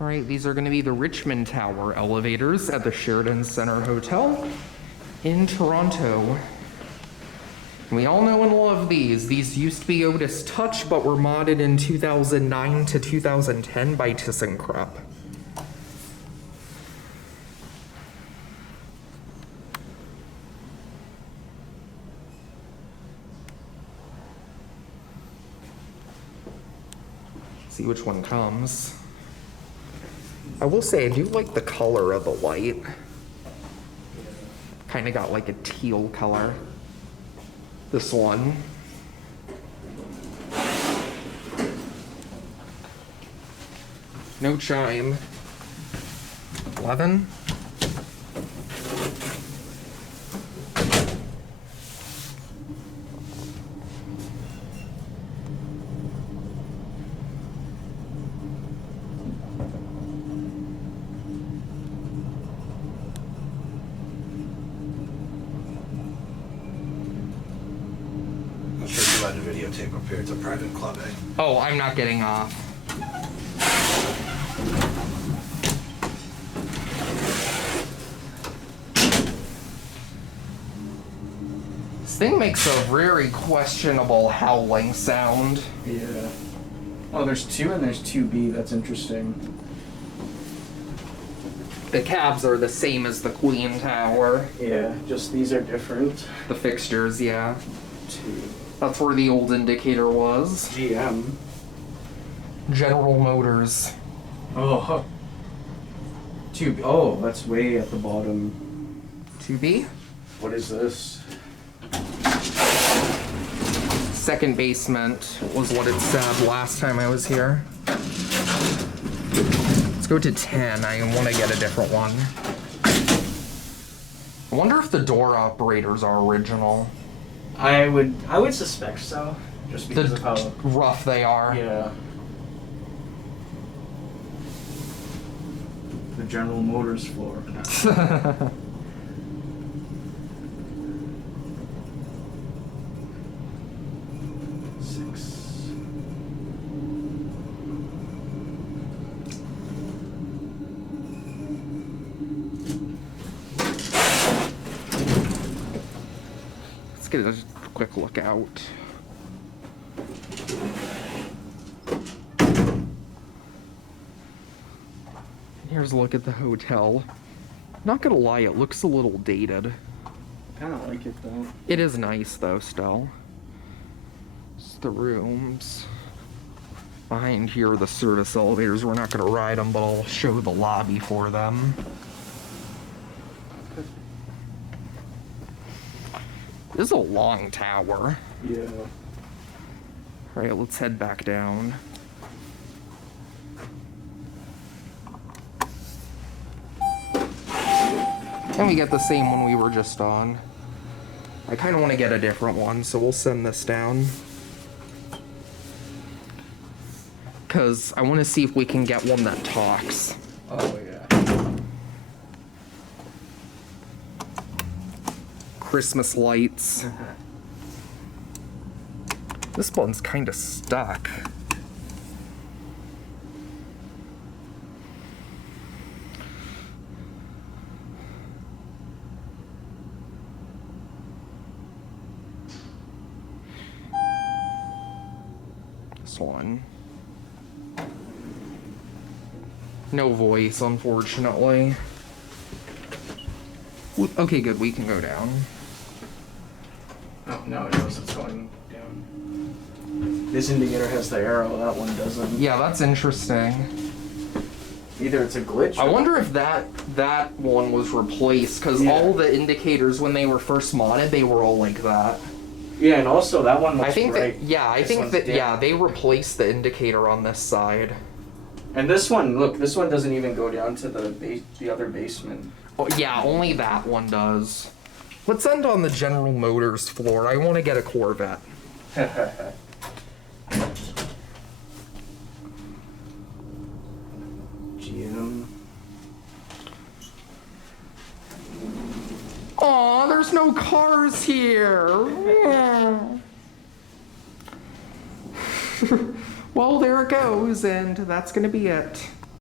All right, these are going to be the Richmond Tower elevators at the Sheraton Centre Hotel in Toronto. We all know and love these. These used to be Otis Touch, but were modded in 2009 to 2010 by Thyssenkrupp. See which one comes. I will say I do like the color of the light. Kind of got like a teal color. This one. No chime. 11. Let a videotape up here. It's a private club, eh? Oh, I'm not getting off. This thing makes a very questionable howling sound. Yeah. Oh, there's 2 and there's 2B. That's interesting. The cabs are the same as the Queen Tower. Yeah, just these are different. The fixtures, yeah. 2. That's where the old indicator was. GM. General Motors. Oh, huh. 2B. Oh, that's way at the bottom. 2B? What is this? Second basement was what it said last time I was here. Let's go to 10. I want to get a different one. I wonder if the door operators are original. I would suspect so, just because of how rough they are. Yeah. The General Motors floor. 6. Let's get a quick look out. Here's a look at the hotel. Not gonna lie, it looks a little dated. Kind of like it though. It is nice though, still. It's the rooms. Behind here are the service elevators. We're not gonna ride them, but I'll show the lobby for them. This is a long tower. Yeah. All right, let's head back down. And we get the same one we were just on. I kind of want to get a different one, so we'll send this down. Because I want to see if we can get one that talks. Oh yeah. Christmas lights. This one's kind of stuck. This one. No voice, unfortunately. Okay, good, we can go down. Oh, no, it knows it's going down. This indicator has the arrow, that one doesn't. Yeah, that's interesting. Either it's a glitch. I wonder if that one was replaced, because all the indicators when they were first modded, they were all like that. Yeah, and also that one looks I think bright. they replaced the indicator on this side. And this one, look, this one doesn't even go down to the other basement. Oh, yeah, only that one does. Let's end on the General Motors floor. I want to get a Corvette. GM. Aw, there's no cars here. Well, there it goes, and that's gonna be it.